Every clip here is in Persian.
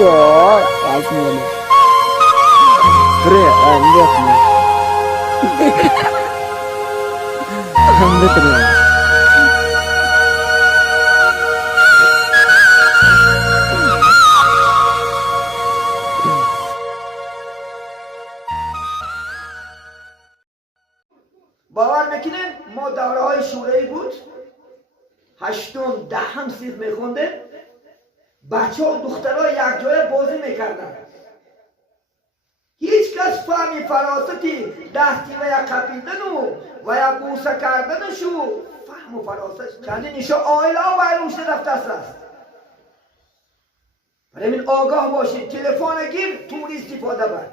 Yok, asmıyor. Kırıyor, enggak mı? Hem de kırıyor. باور میکنین ما دوره های شورایی بود هشتم دهم صنف میخونده بچه ها و دخترها یک جای بازی میکردن هیچ کس فهمی فراستی دستی و یک قپیدن و یک بوسه کردنش و فهم و فراست چندین ایشا آیله ها باید روشت رفته است برای این آگاه باشید تلفن گیر طور استفاده بر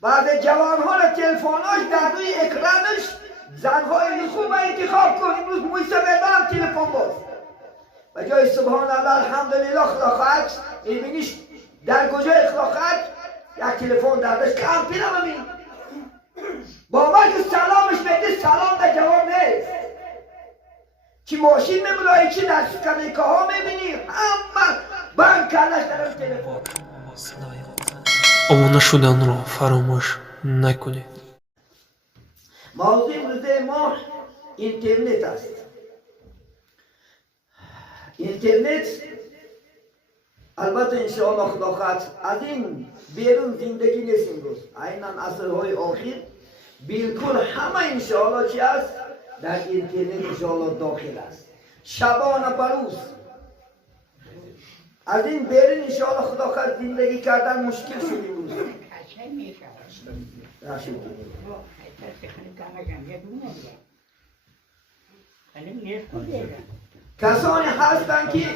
بعد جوان ها را تلفناش در روی اکرانش زنهای خوب انتخاب کن امروز مویسه بدارم تلفن باز و جای سبحان الله الحمدلله خلاقت میبینیش در کجای خلاقت یک تلفن دردش کم پیرم همین با ما که سلامش بدی سلام در جواب نیست چی ماشین میبرایی چی در سکمیکه ها میبینی همه بند کردش در اون تلفن آمانه شدن را فراموش نکنید. موضوع امروزه ما اینترنت است اینترنت البته انشاءالله خداخط از این بیرون زندگی نیست امروز عیناً عصرهای آخر بالکل همه انشاءالله چی است در اینترنت انشاءالله داخل است شبانه بروز از این بیرون انشاءالله خداخط زندگی کردن مشکل شد امروز کسانی هستند که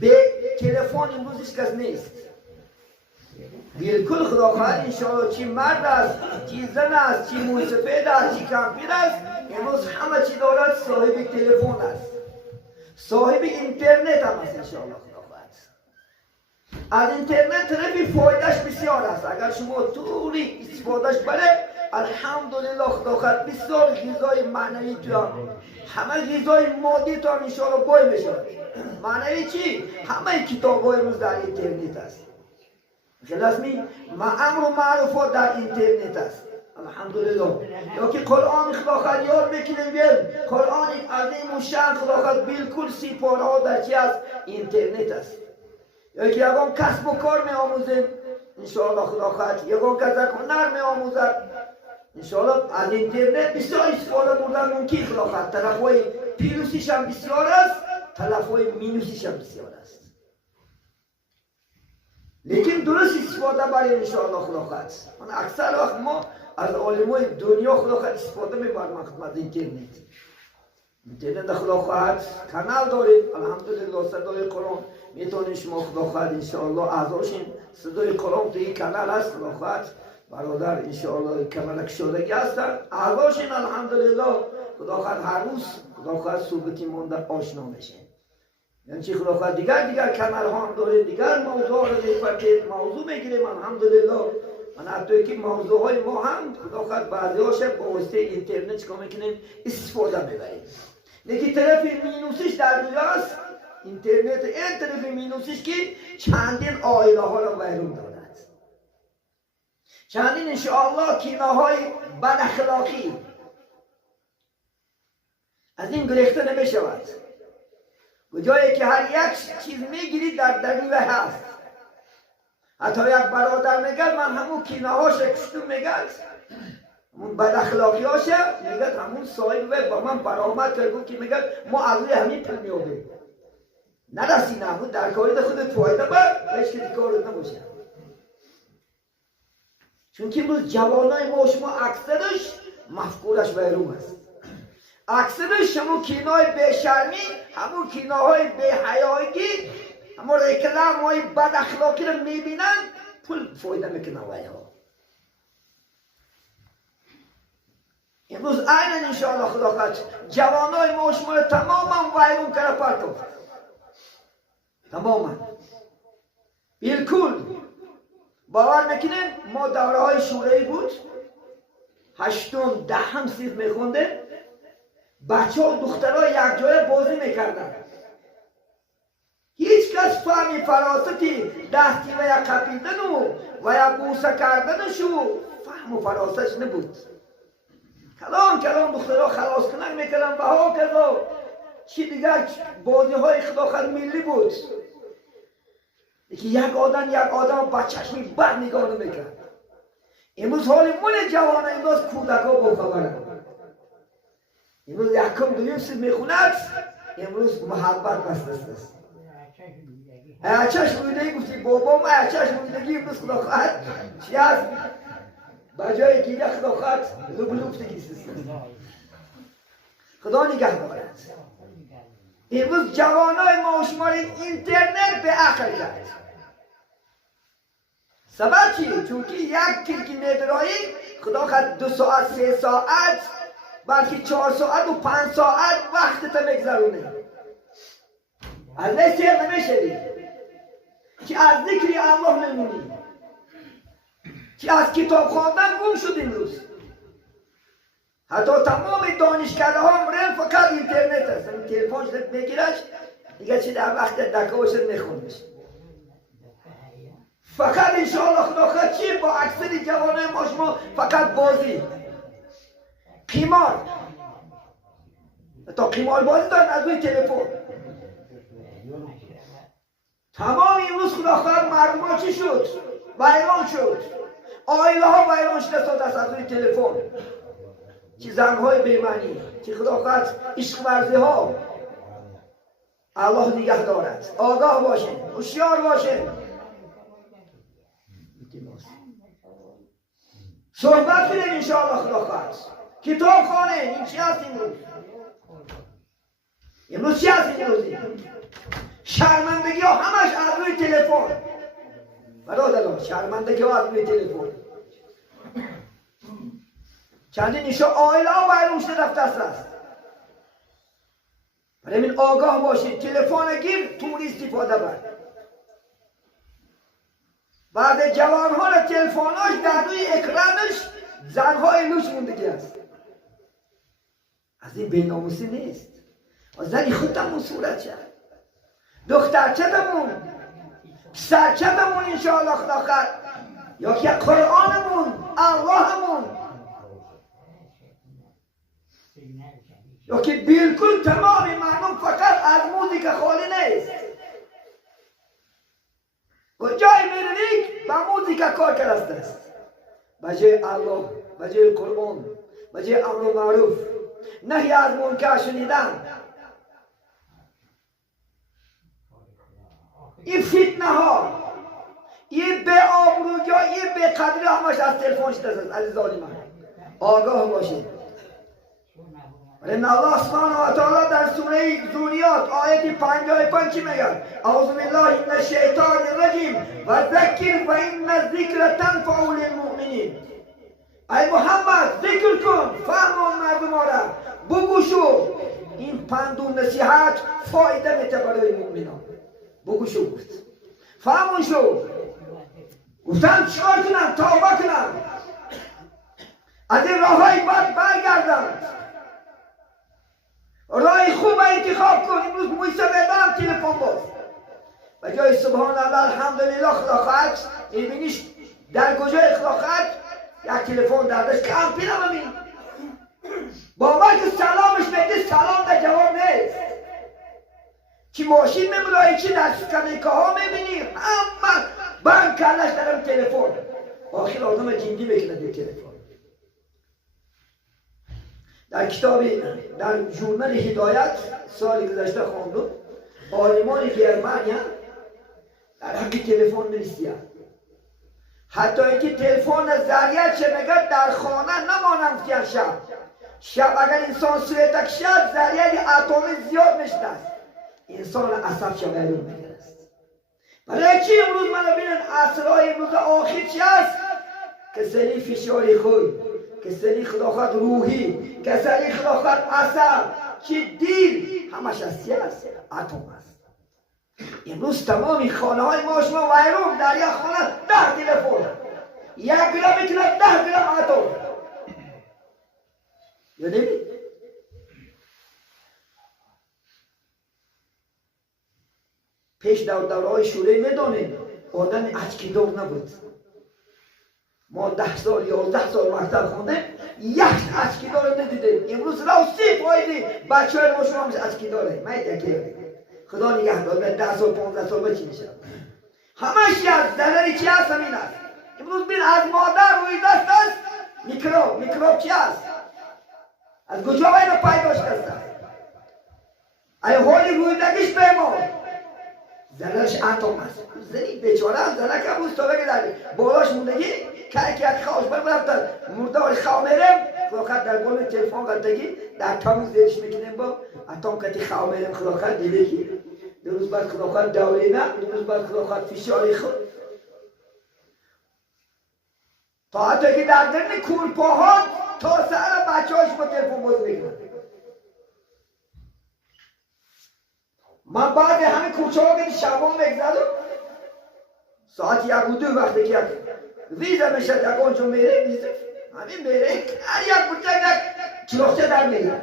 به تلفن امروز هیچ کس نیست بالکل خداخواهد انشاءالله چی مرد است چی زن است چی موسفید است چی کمپیر است امروز همه چی دارد صاحب تلفن است صاحب اینترنت هم است انشاءالله خداخواهد از اینترنت طرفی فایدهش بسیار است اگر شما طوری استفادهش بره الحمدلله خداخواهد بسیار غذای معنوی تو همه غذای مادی تو هم انشاءالله بای بشود معنوی چی؟ همه کتاب های امروز در اینترنت است خلاص می امر و معروفات در اینترنت است الحمدلله یا که قرآن خداخواهد یاد میکنیم بیم قرآن عظیم و شان خداخواهد بالکل سپاره ها در چی است اینترنت است یا که یکان کسب و کار می آموزیم انشاءالله خداخواهد یکان کسب هنر می آموزد انشاءالله از اینترنت بسیار استفاده بردن ممکن خداخواهد طرفهای پیروسیش هم بسیار است طرفهای مینوسیش هم بسیار است لیکن درست استفاده برای انشاءالله خداخواهد من اکثر وقت ما از عالمای دنیا خداخواهد استفاده میبرم خدمت اینترنت اینترنت خداخواهد کانال داریم الحمدلله صدای قرآن میتونید شما خداخواهد انشاءالله اعضاشین صدای قرآن تو این کانال هست خداخواهد برادر انشاءالله کمرک شدگی هستن اعضاشین الحمدلله خداخواهد هر روز خداخواهد صحبتی مونده آشنا میشه یعنی چی خداخواهد دیگر کانال ها هم داریم دیگر موضوع رو میپرتیم موضوع میگیریم الحمدلله من حتی که موضوع های ما هم خداخواهد بعضی هاش با واسطه اینترنت چکار میکنیم استفاده میبریم لیکن طرف مینوسش در دنیاست اینترنت این طرف مینوسش که چندین آیله ها را بیرون دارد چندین انشاءالله کیناهای بد اخلاقی از این گریخته نمی شود و جایی که هر یک چیز میگیرید در دنیا هست حتی یک برادر میگد من همون کیناهاش کشتم میگد همون بد اخلاقی هاشه میگد همون صاحب با من برآمد کرد که میگد ما از روی همین پول میابیم نرسی نه همون در کاری خودت فایده بر هیچ که کارت نباشه چون که امروز جوانای ما شما اکثرش مفکورش بیرون است اکثرش همون کینای بیشرمی همون کیناهای بیحیایی همون ریکلام های بد اخلاقی رو میبینن پول فایده میکنن وی ها امروز عیناً انشاءالله خداخواهد جوانای ما شما رو تماما ویرون کرده پرتو تماما بالکل. باور میکنین ما دوره های شورایی بود، هشتم دهم صنف میخونده، بچه ها و دخترها یک جای بازی میکردن، هیچ کس فهمی فراستی دستی و یا قپیدن و یا بوسه کردنش و فهم و فراستش نبود. کلام دخترها خلاص کنن میکردن و ها کذا چی دیگر بازی های خداخد ملی بود که یک آدم با چشمی بد نگاه نمیکرد. امروز حالی من جوانه، امروز کودکا با خبرن، امروز یکم دویم سیز میخوند، امروز محبت بسته است. چشم رویدگی گفتی بابا، چشم رویدگی امروز خدا خواهد چی هست؟ بجای گیره خدا خواهد لبلوفتگی سیستم. خدا نگه دارد. امروز جوانای ما و شما اینترنت به عقل کرد. سبب چی؟ چونکه یک کلکی میدرایی خدا خواهد 2 ساعت 3 ساعت بلکه 4 ساعت و 5 ساعت وقت تا میگذرونه. از این سیر نمیشوی که از ذکری الله نمونی، که از کتاب خواندن گم شد امروز. حتی تمام دانشکده ها مرن فقط اینترنت هست، این تلفون شد میگیرش دیگه چی در وقت دکه شد میخونش. فقط انشاءالله خدا خواهد چی با اکثر جوانای ما شما فقط بازی قمار، تا قمار بازی دارن از روی تلفن. تمام امروز خدا خواهد مردم ها چی شد؟ ویران شد. آیله ها ویران شده از روی تلفن. چی زنهای بیمانی، چی خدا خواهد عشق ورزی ها. الله نگه دارد. آگاه باشین، هوشیار باشین. صحبت کنیم انشاءالله خدا خواهد. کتاب خوانه. این چی هست امروز؟ امروز چی هست امروز؟ شرمندگی ها همش از روی تلفن. برادران شرمندگی ها از روی تلفن. چندین ایشا آیله ها باید شده رفته است. برای من آگاه باشید. تلفن گیر طوری استفاده بر. بعد جوان ها را تلفناش در روی اکرانش زنهای لوش موندگی است. از این بیناموسی نیست. زنی خودمون صورت شد. دخترچه‌مون، پسرچه‌مون انشاءالله خدا خواهد، یا که قرآنمون، اللهمون، یا که بالکل تمام مردم فقط از موزیک خالی نیست. و جای میرونید با موزیک کار کرده است. بجای الله، بجای قرآن، بجای امر معروف، نهی از منکر شنیدن. این فتنه ها، این به آبروی ها، این به قدری همش از تلفن شده است. عزیزان من آگاه باشید. ولی الله سبحانه و تعالی در سوره ذریات آیت 55 چی میگه؟ اعوذ بالله من الشیطان الرجیم و ذکر فإن الذکر تنفع للمؤمنین. ای محمد ذکر کن، فهمان مردم را، بگوشو، این پند و نصیحت فایده میده برای مؤمنان. بگوشو گفت، فهمون شو. گفتن چیکار کنم؟ توبه کنم، از این راه های بد برگردم، راه خوب انتخاب کن. امروز مویسه بدارم تلفن باز و جای سبحان الله الحمدلله خدا خواهد میبینیش در کجای خدا خواهد یک تلفن دردش کم پیرم همین بابا که سلامش بگه سلام در جواب نیست. چی ماشین میبرایی چی در سکمیکه ها میبینی همه بند کردش در اون تلفن. آخر آدم جندی میکنه در تلفن. در کتابی در ژورنال هدایت سال گذشته خواندم عالمان گرمانیا در حق تلفن نوشتند. حتی اینکه تلفن ذریعه چه میگه در خانه نمانند که شب اگر انسان سویتک شد ذریعه اتمی زیاد میشد است. انسان عصب شبیه میگه است. برای چی امروز من ببینن عصرهای امروز آخر چی است؟ کسلی فشاری خود، کسلی خداخواد روحی، کسلی خداخواد عصب، چی دل، همش از چی است؟ اتم است. امروز تمامی خانه های ما شما ویرون، در یک خانه 10 تلفن، 1 گرم میتونه 10 گرم اتم. یادی؟ پیش دورهای شوره میدونیم آدم اچکیدار نبود. ما 10 سال 11 سال مکتب خوندیم، یک اچکیدار ندیدیم. امروز راو 30% بچه های ما شما همش اچکیداره. من یکی خدا نگهدار، من 10 سال 15 سال بچی میشم. همش یک ضرری چی هست همین است. امروز بین از مادر روی دست است میکروب چی هست؟ از کجا اینو پیداش است؟ ای حالی رویدگیش به ما ضررش اتم است. زنی بیچاره هم زنه که بوست تا بگه بالاش موندگی که یک خواهش برفتن مردار خواه میرم خلاقت در بال تلفن قلتگی در تموز زیرش میکنیم با اتم کتی خواه میرم خلاقت دیده که دو روز بعد خلاقت دوری نه، دو روز بعد خلاقت فشاری خود تا حتی که در درن کورپاها تا سر بچه هاش با تلفن باز میکنن. من بعد همه کوچه ها که شبان بگذدم ساعت 1 و 2 وقتی که یک ویزه میشه یک آنجا میره ویزه همین میره هر یک بچه یک چلاخچه در میره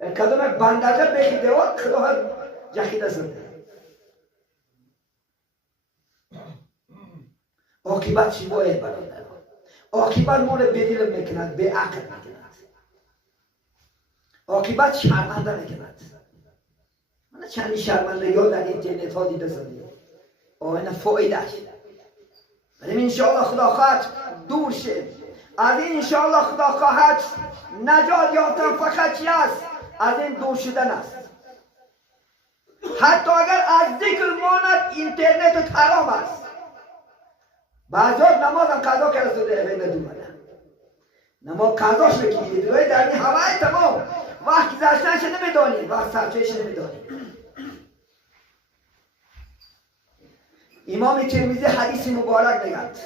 کدام یک بندقه بخیده و خدا جخیده سنده. عاقبت چی باید برادر؟ عاقبت ما رو بدیل میکند، به عقل میکند، عاقبت شرمنده میکند. من چندی شرمندگی ها در اینترنت ها دیده زدیم آینه فایدهش ولی انشاءالله خدا خواهد دور شد از این. انشاءالله خدا خواهد نجات یافتن فقط چی است؟ از این دور شدن است. حتی اگر از ذکر ماند اینترنت و ترام است. بعضیات نماز هم قضا کرده زده بینده دومده نماز قضاش بگیرید روی در این هوای تمام وقتی زشتنش نمیدانی وقت سرچهش نمیدانی. امام ترمذی حدیث مبارک میگد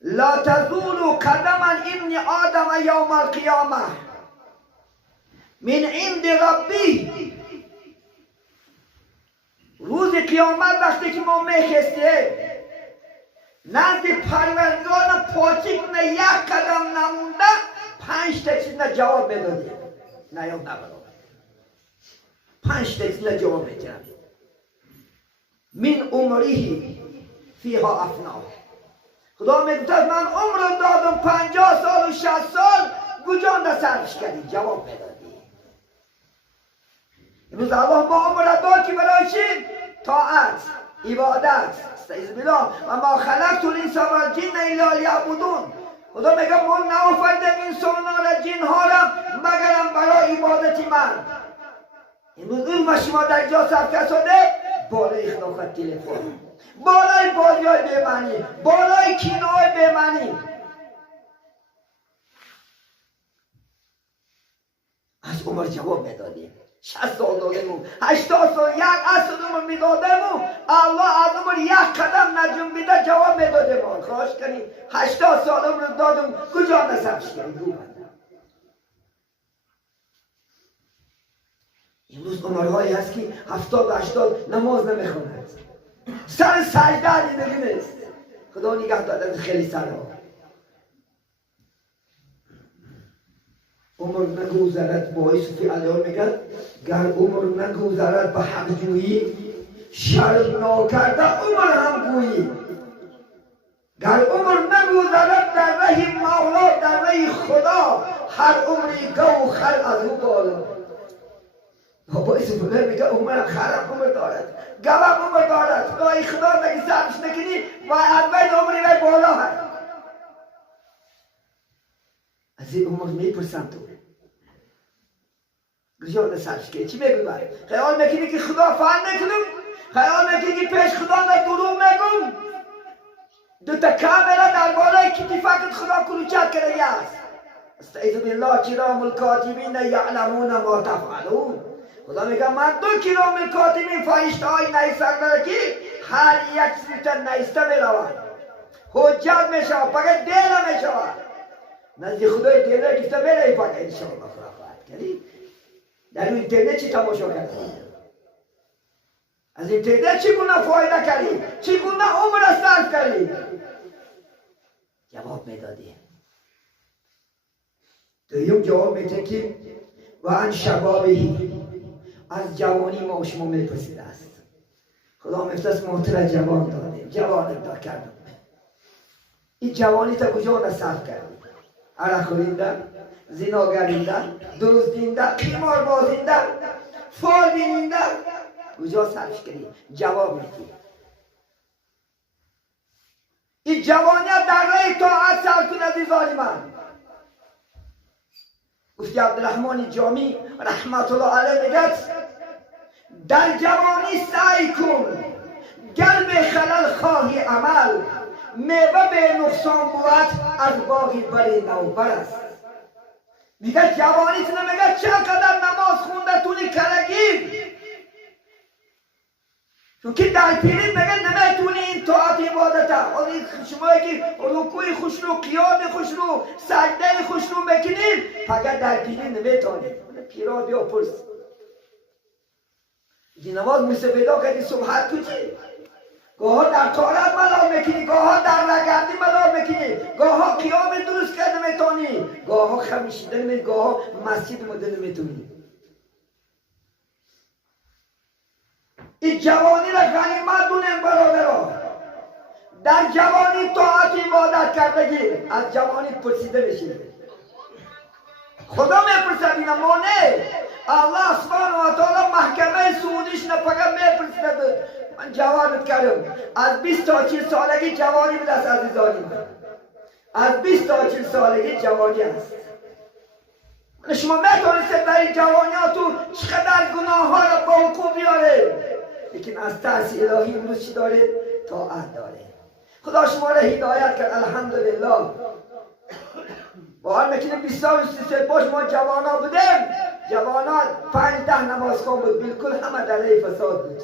لا تزول قدم ابن آدم یوم القیامه من عند ربی. روز قیامت وقتی که ما میخستیم نزد پروردگار پاچه کنه یک قدم نمونده 5 تا چیز جواب میدادیم نه یا نبرام 5 تا چیز جواب میدادیم. من عمری فیها افنا. خدا میگوید من عمر دادم 50 سال و 60 سال گجانده صرفش کردی جواب میدادی. امروز الله ما عمر داد که برای چی؟ طاعت، عبادت، استعاذ بالله و ما خلقت الانسان و الجن الا لیعبدون. خدا میگه من نآفریدم انسان را جن ها را مگرم برای عبادت من. امروز اون شما در جا صرف کساده بالای خلافت تلفن، بالای بازی های بیمعنی، بالای کینه های بیمعنی. از عمر جواب میدادیم 60 سال دادیم 80 سال یک اصل عمر میدادیم الله از عمر یک قدم نجم بیده جواب میدادیم. خواهش کنیم 80 سال عمر دادم کجا نصفش کنیم. امروز عمرهایی هست که 70 80 نماز نمیخواند سر سجده دیدگی نیست. خدا نگه داده خیلی سرها عمر نگذرد با یوسف علیه میگن گر عمر نگذرد به حق جویی شرم ناکرده عمر هم گویی. گر عمر نگذرد در ره مولا در ره خدا هر عمری گو خر از او بالا. بابا یوسف میگه عمر خرم عمر دارد گوم عمر دارد خدای خدا نگی سرش نکنی و از بین عمری بای بالا هست. از این عمر میپرسم تو گجان سرش که چی بگوی باید خیال میکنی که خدا فهم نکنم خیال میکنی که پیش خدا ندروغ میگم. دوتا کاملا در بالای کتفت خدا کلوچت کرده است. استعیذ بالله کرام الکاتبین یعلمون ما تفعلون. خدا میگه من 2 کرام کاتبین فرشته های نیستن که هر یک چیزی نیسته میروند حجت میشود فقط دل میشود نزد خدای دل گفته میره فقط انشاءالله خدا خواهد کردی. در اینترنت چی تماشا کردی؟ از این تعداد چگونه فایده کردی؟ چگونه عمر صرف کردی؟ جواب میدادی. دویم جواب میده که و عن شبابهی، از جوانی ما و شما میپرسیده است. خدا میفته محتر جوان داده، جوان ابدا کردم. این جوانی تا کجا را صرف کردی؟ عرق خورینده، زناگرینده، دزدینده، بیمار بازینده، فال بیننده، کجا صرف کردی؟ جواب میدی. این جوانیت در راه طاعت صرف کن عزیزان من. گفتی عبدالرحمن جامی رحمت الله علیه میگه در جوانی سعی کن گر به خلل خواهی عمل، میوه به نقصان بود از باغی بری نوبر است. میگه جوانیت نمیگه چقدر نماز خونده تونی کرگیر، چون که در پیری میگه نمیتونی این طاعت عبادت ها، شمایی که رکوع خوشرو، قیام خوشرو، سجده خوشرو میکنید فقط در پیری نمیتونید. پیرا بیا پرس این نماز موسی پیدا کردی صبحت کجی؟ گاه در طارت ملال میکنی، گاه در رگردی ملال میکنی، گاه قیام درست کرده میتونی، گاه خمیشیده نمیتونی، گاه مسجد مدل نمیتونی. این جوانی را غنیمت دونیم برادرها. در جوانی طاعت عبادت کردگی از جوانی پرسیده میشه. خدا میپرسد اینا ما نه. الله سبحانه و تعالی محکمه سعودیش نه فقط میپرسد. من جوانت کردم از 20 تا 40 سالگی جوانی بود است عزیزانی من. از 20 تا 40 سالگی جوانی است. شما میتونید در این جوانیاتون چقدر گناه ها را با وقوع بیاره، لیکن از ترس الهی امروز چی داره؟ طاعت داره. خدا شما را هدایت کرد الحمدلله. باور میکنیم 20 سال 33 پاش ما جوانا بودیم، جوانا 5-10 نمازخوان بود، بالکل همه در راه فساد بود.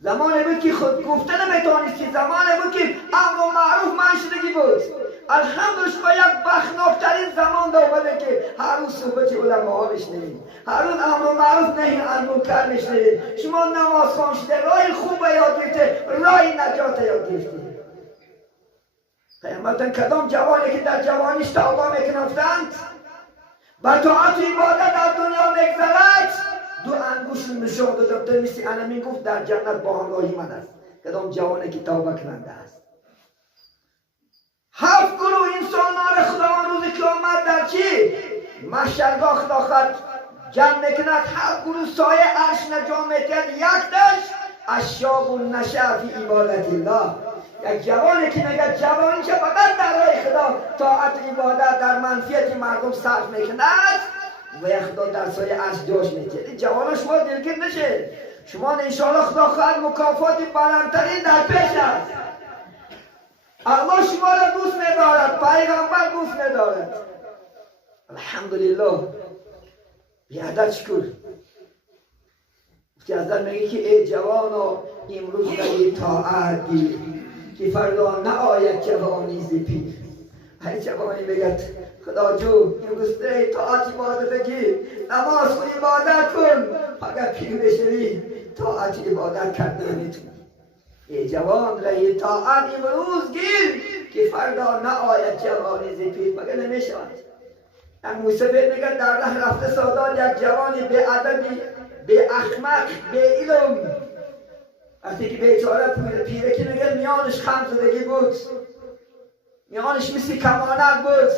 زمانی بود که خود گفته نمیتونستی، زمانی بود که امر و معروف منشدگی بود. الحمدلله شما یک بخناکترین زمان داره که هر روز صحبت علما بشنوید، هر روز امر و معروف نهی عن منکر بشنوید. شما نماز خوان شده، راه خوب یاد گرفته، راه نجات یاد گرفته. قیامتا کدام جوانی که در جوانیش توبه میکنفتند بر طاعت عبادت در دنیا میگذرد، دو انگوش نشان داده مثل انمی گفت در جنت با همراهی من است. کدام جوانی که توبه کننده است. 7 گروه انسانان خداوند روز قیامت در چی؟ محشرگاه خدا خود جمع میکند. 7 گروه سایه عرش نجام میکند. یک داشت الشاب نشأ فی عبادت الله، یک جوانی که میگه جوانی که فقط در راه خدا طاعت عبادت در منفیت مردم صرف میکند و یک خدا در سایه عرش جاش میکند. جوان شما دلگیر نشه، شما انشاءالله خدا خواهد مکافات بلندترین در پیش است. الله شما را دوست می‌دارد، پیغمبر دوست می‌دارد. الحمدلله. بیادت شکر. که از در میگه که ای جوانو امروز داری طاعت گیر که فردا نآید جوانی ز پیر. هر جوانی میگه خدا جو امروز داری طاعت عبادت گیر، نماز کن عبادت کن، فقط پیر بشوی طاعت عبادت کردن نمیتونی. ای جوان رای طاعت امروز گیر که فردا نآید جوانی ز پیر. مگر نمیشود. موسی میگه در ره رفته سادان یک جوانی به ادبی، به احمق، به علم، وقتی که بیچاره پیره که میگه میانش خم زدگی بود، میانش مثل کمانک بود،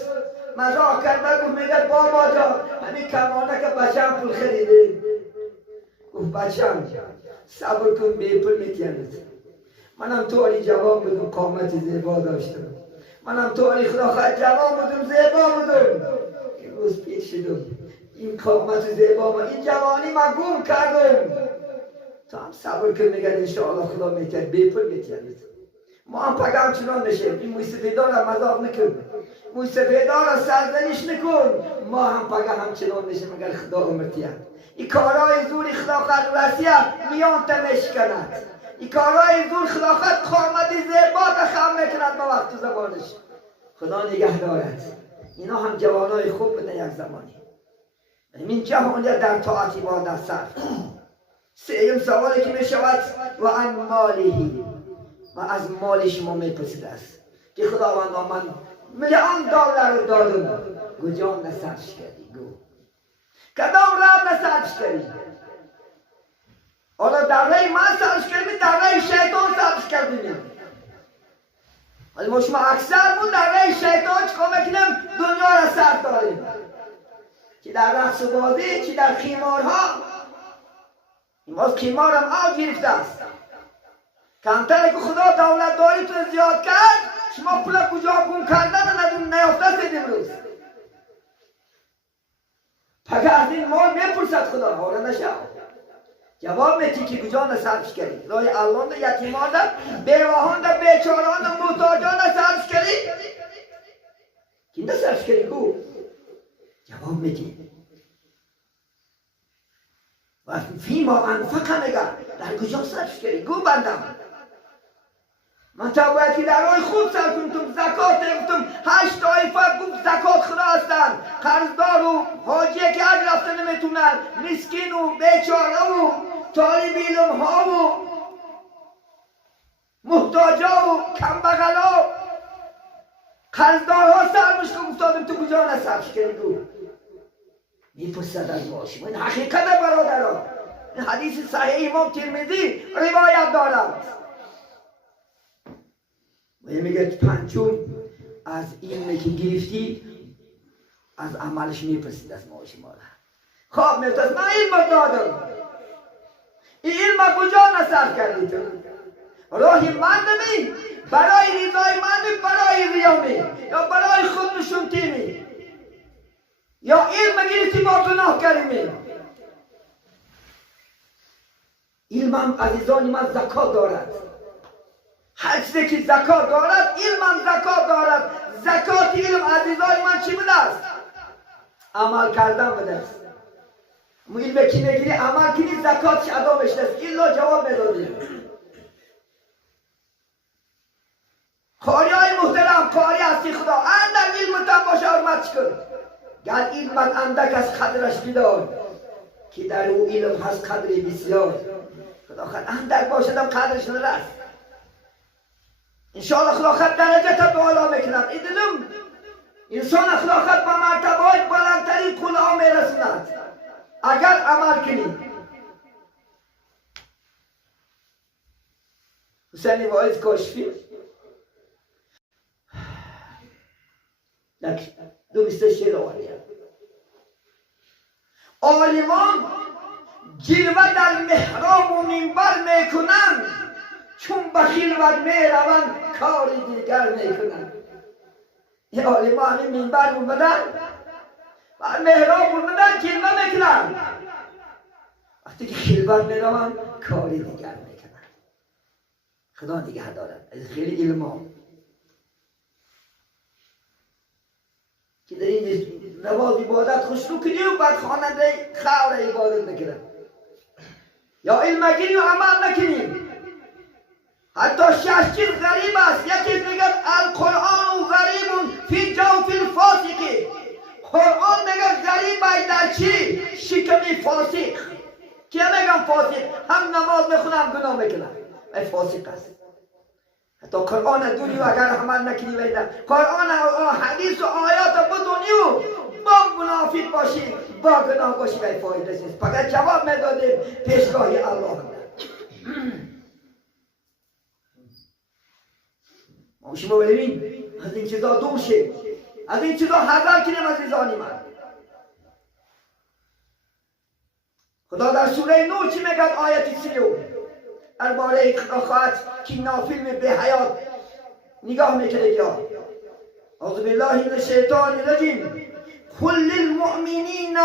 مزاق کرده گفت میگه بابا جان همین کمانک بچم پول خریده. گفت بچم صبر کن به پول میتیند. منم طوری جوان بودم، قامت زیبا داشتم، منم طوری خدا خواهد جوان بودم، زیبا بودم. روز پیش شدم این قامت زیبا ما، این جوانی ما گم کردم. تو هم صبر کن میگه انشاءالله خدا میتید بیپل میتید. ما هم پگم چنان نشیم. این موسیقیدار را مذاق نکن، موسیقیدار را سرزنش نکن. ما هم پگم هم چنان نشیم اگر خدا عمر تید. این کارهای زوری خدا خود رسیه میان تمش کند. این کارهای زور خدا خود قامتی زیبا خم میکند با وقت زمانش. خدا نگه دارد. اینا هم جوانای خوب بده یک زمانی. این جهانیت در طاعت عبادت صرف. سوم سوالی که می شود و عن مالی و از مال شما میپرسیده است که خداوندا من میلیون دلار رو دادم کجا نصرفش کردی؟ گو کدام راه نصرفش کردی؟ حالا در راه من صرفش کردی در راه شیطان صرفش کردی. ولی ما شما اکثر مون در راه شیطان چیکار میکنیم؟ دنیا را صرف داریم، چی در رقص و بازی چی در خیمارها. این باز خیمار هم آب گرفته است. کمتر که خدا دولت داریتون زیاد کرد شما پول کجا گم کردن ندون نیافته سید امروز. پگه از این مال میپرسد خدا حالا نشد جواب میتی که کجا نصرفش کردی؟ رای الان ده یتیمان ده بیواهان ده بیچاران ده محتاجان نصرفش کردی؟ کی نصرفش کردی گو؟ جواب میتی و فیما انفقه میگه در کجا صرفش کردی؟ گو بندم من تا باید که در راه خوب صرف کنتم زکات گفتم 8 طایفه گفت زکات خدا هستن قرضدار و حاجی که حج رفته نمیتونن مسکین و بیچاره و طالب علم ها و محتاجا و کمبغلا قرضدارها سرمش که گفتادم تو کجا نصرفش کردی؟ گو میپرسد از ما شما این حقیقت برادران. این حدیث صحیح امام ترمذی روایت دارد و میگه پنجم از علمی که گرفتی از عملش میپرسید از ما شما را. خواب میفتد من علم دادم این علم کجا نصرف کردی تو؟ راهی من نمی برای رضای من برای ریامی یا برای خود نشونتیمی یا علم گرفتی با گناه کردی. علمم عزیزانی من زکات دارد. هر چیزی که زکات دارد علمم زکات دارد. زکات علم عزیزانی من چی بوده است؟ عمل کردن بوده است. علم که میگیری عمل کنی زکاتش ادا بشته است. الا جواب میدادیم. قاری های محترم قاری هستی خدا اندک علمتان باشه حرمتش کن. گر علمت اندک از قدرش بدار که در او علم هست قدری بسیار. خدا خد اندک باشدم قدرش نرست. انشاءالله خدا خد درجه تا بالا میکند. ایدلم انسان خدا خد به مرتبه های بلندترین قله ها میرسند اگر عمل کنی. حسین واعظ کاشفی دو بیسته شیر آوریه عالمان جلوه در محراب و منبر میکنند چون بخیل و میروند کار دیگر میکنند. یه عالمان همین منبر اومدن بر محراب اومدن جلوه میکنند وقتی که خلوت میروند کار دیگر میکنند. خدا نگه دارد از خیلی علم ها که در این نماز عبادت خوشنو کنی و بعد خواننده خور عبادت نکنه یا علم گیری و عمل نکنیم. حتی 6 چیز غریب است. یکی میگه القرآن غریب فی جوف الفاسق. قرآن میگه غریب است در چی؟ شکم فاسق. کیا میگم فاسق؟ هم نماز میخونه هم گناه میکنه ای فاسق است. حتی قرآن دونی و اگر عمل نکنی ویده قرآن و حدیث و آیات بدونی و با منافق باشی با گناه باشی وی فایده نیست. فقط جواب میدادیم پیشگاهی الله ما شما ببین از این چیزا دور شیم از این چیزا حذر کنیم عزیزانی من. خدا در سوره نور چی میگه آیت 30 درباره خواهد که نافیلم به حیات نگاه میکنه یا اعوذ بالله من الشیطان الرجیم قل للمؤمنین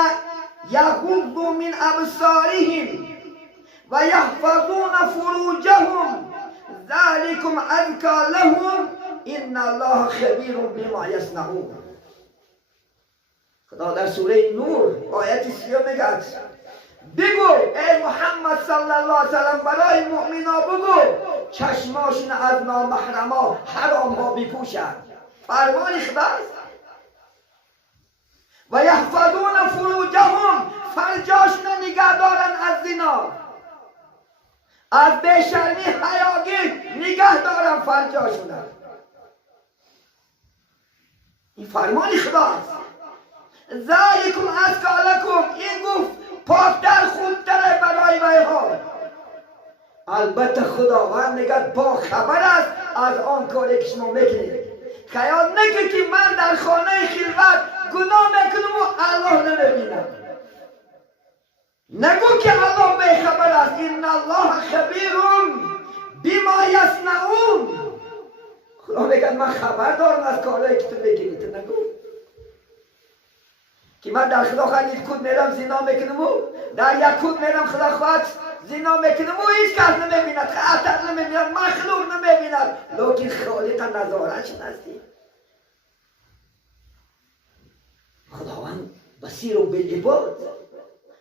یغضوا من ابصارهم و یحفظون فروجهم ذلکم ازکی لهم ان الله خبیر بما یصنعون. خدا در سوره نور آیت 30 میگه بگو ای محمد صلی الله علیه وسلم برای مؤمنا بگو چشماشون از نامحرما حرام ها بپوشند. فرمان خداست. و یحفظون فروجهم فرجاشون نگه دارن از زنا. از بیشرمی حیاگیر نگه دارم فرجاشونم. این فرمان خداست. ذالکم ازکالکم، این گفت پاکتر خوبتره برای ویها. البته خداوند نگه با خبر است از آن کاری که شما میکنید. خیال نکن که من در خانه خلوت گناه میکنم و الله نمیبینم. نگو که الله بیخبر است. ان الله خبیر بما یصنعون. خدا میگه من خبر دارم از کارهایی که تو میکنی. تو نگو که من در خدا خواهد یک کود میرم زنا میکنم و در یک کود میرم خدا خواهد زنا میکنم و هیچ کس نمیبیند، خطر نمیبیند، مخلوق نمیبیند، لیکن خالق نظارتش هستی. خداوند بصیر و بالعباد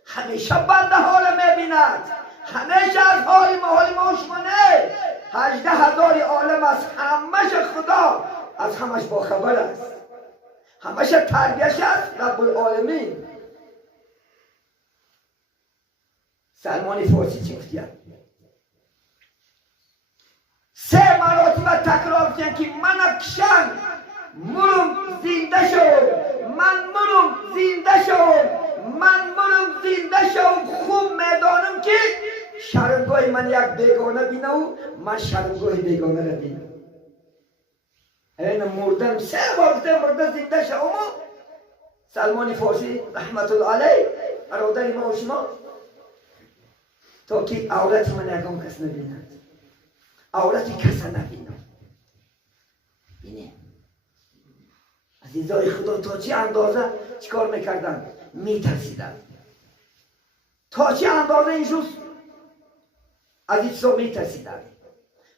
همیشه بنده ها را میبیند، همیشه از حال ما شما نه. 18,000 عالم است، همش خدا از همش باخبر است، همش تربیتش است رب العالمین. سلمان فارسی چی گفتید؟ 3 مراتب تکرار کردن که من کشم مرم زنده شوم، من مرم زنده شوم، من مرم زنده شوم. خوب میدانم که شرمگاه من یک بیگانه بینم و من شرمگاه بیگانه را بینم. این مردم 3 بار مرده زنده شوم. سلمان فارسی رحمت الله علیه برادر ما و شما تا که عورت من یکم کس نبیند، عورتی کس نبینم. بینه عزیزای خدا تا چه اندازه چیکار میکردن؟ میترسیدن. تا چه اندازه این روز از این چیزا میترسیدن.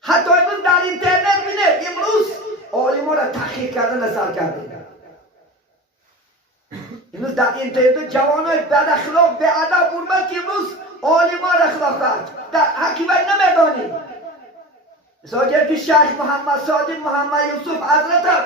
حتی امروز در اینترنت بینه امروز عالما را تحقیق کردن نظر کردن. امروز در اینترنت جوانای بد اخلاق به ادب حرمت که امروز عالما را اخلاق کرد در حقیقت نمیدانیم. مثلا که شیخ محمد صادق محمد یوسف حضرت